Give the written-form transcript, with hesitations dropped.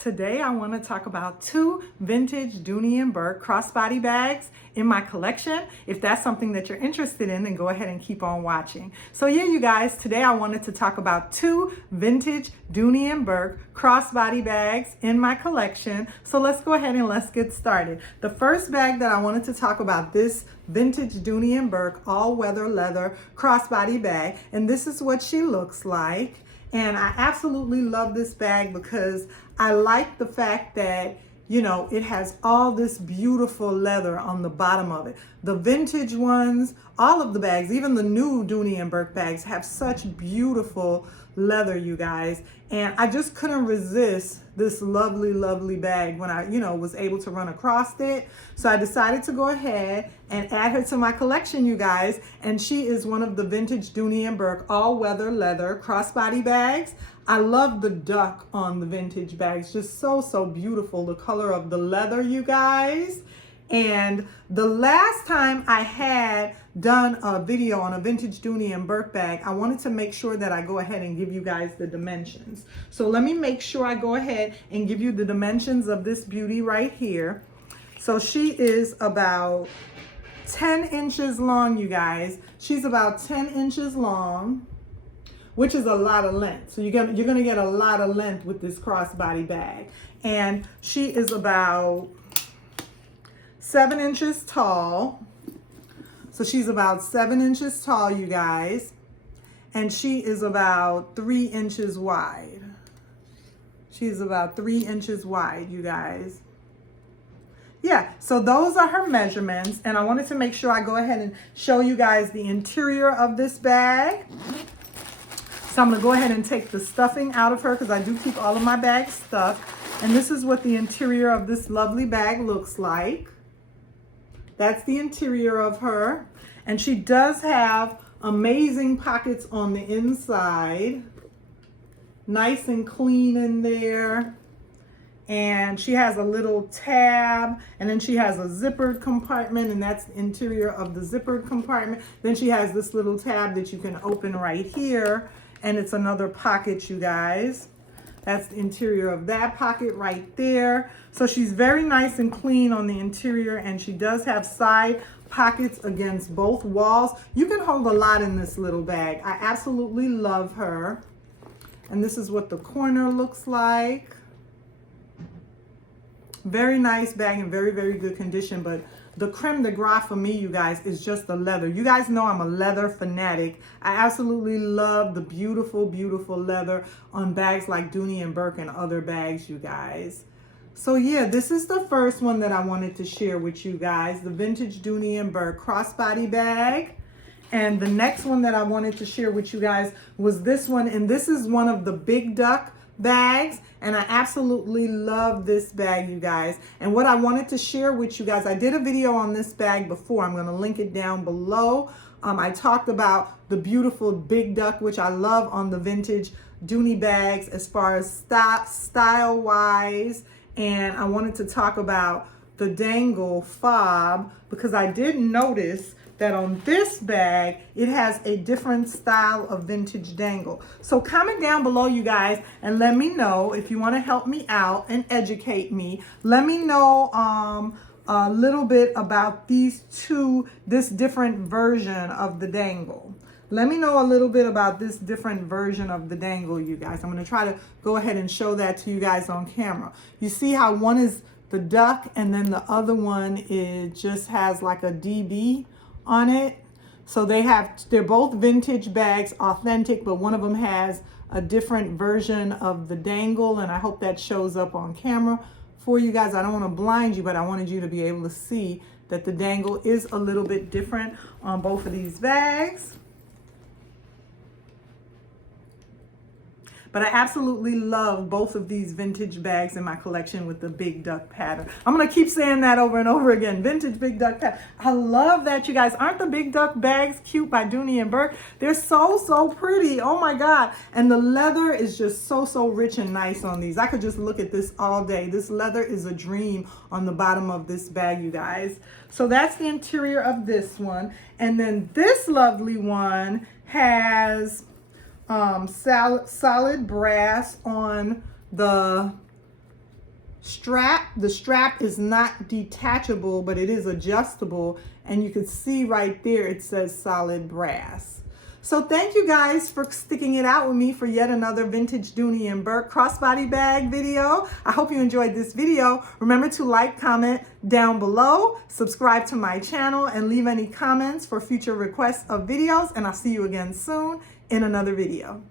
Today I want to talk about two vintage Dooney and Bourke crossbody bags in my collection. If that's something that you're interested in, then go ahead and keep on watching. So yeah, you guys, today I wanted to talk about two vintage Dooney and Bourke crossbody bags in my collection. So let's go ahead and let's get started. The first bag that I wanted to talk about, this vintage Dooney and Bourke all-weather leather crossbody bag, and this is what she looks like. And I absolutely love this bag because I like the fact that, you know, it has all this beautiful leather on the bottom of it. The vintage ones, all of the bags, even the new Dooney and Bourke bags have such beautiful leather, you guys. And I just couldn't resist this lovely, lovely bag when I, was able to run across it. So I decided to go ahead and add her to my collection, you guys. And she is one of the vintage Dooney and Bourke all-weather leather crossbody bags. I love the duck on the vintage bags, just so beautiful. The color of the leather, you guys. And the last time I had done a video on a vintage Dooney and Bourke bag, I wanted to make sure that I go ahead and give you guys the dimensions. So let me make sure I go ahead and give you the dimensions of this beauty right here. So she is about 10 inches long, you guys. She's about 10 inches long, which is a lot of length. So you're gonna get a lot of length with this crossbody bag. And she is about 7 inches tall. So she's about 7 inches tall, you guys. And she is about 3 inches wide. She's about 3 inches wide, you guys. Yeah, so those are her measurements. And I wanted to make sure I go ahead and show you guys the interior of this bag. So I'm gonna go ahead and take the stuffing out of her because I do keep all of my bags stuffed. And this is what the interior of this lovely bag looks like. That's the interior of her. And she does have amazing pockets on the inside. Nice and clean in there. And she has a little tab, and then she has a zippered compartment, and that's the interior of the zippered compartment. Then she has this little tab that you can open right here, and it's another pocket, you guys. That's the interior of that pocket right there. So she's very nice and clean on the interior, and she does have side pockets against both walls. You can hold a lot in this little bag. I absolutely love her. And this is what the corner looks like. Very nice bag in very good condition, but the creme de grace for me, you guys, is just the leather. You guys know I'm a leather fanatic. I absolutely love the beautiful leather on bags like Dooney and Bourke and other bags, you guys. So yeah, this is the first one that I wanted to share with you guys, the vintage Dooney and Bourke crossbody bag. And the next one that I wanted to share with you guys was this one, and this is one of the big duck bags, and I absolutely love this bag, you guys. And what I wanted to share with you guys, I did a video on this bag before. I'm going to link it down below. I talked about the beautiful big duck, which I love on the vintage Dooney bags as far as style wise, and I wanted to talk about the dangle fob because I did notice that on this bag, it has a different style of vintage dangle. So comment down below, you guys, and let me know if you want to help me out and educate me. Let me know a little bit about this different version of the dangle. Let me know a little bit about this different version of the dangle, you guys. I'm going to try to go ahead and show that to you guys on camera. You see how one is the duck and then the other one just has like a DB on it. So they're both vintage bags, authentic, but one of them has a different version of the dangle, and I hope that shows up on camera for you guys. I don't want to blind you, but I wanted you to be able to see that the dangle is a little bit different on both of these bags. But I absolutely love both of these vintage bags in my collection with the big duck pattern. I'm going to keep saying that over and over again. Vintage big duck pattern. I love that, you guys. Aren't the big duck bags cute by Dooney and Bourke? They're so pretty. Oh my God. And the leather is just so rich and nice on these. I could just look at this all day. This leather is a dream on the bottom of this bag, you guys. So that's the interior of this one. And then this lovely one has solid brass on the strap. The strap is not detachable, but it is adjustable. And you can see right there, it says solid brass. So thank you guys for sticking it out with me for yet another vintage Dooney and Bourke crossbody bag video. I hope you enjoyed this video. Remember to like, comment down below, subscribe to my channel, and leave any comments for future requests of videos. And I'll see you again soon in another video.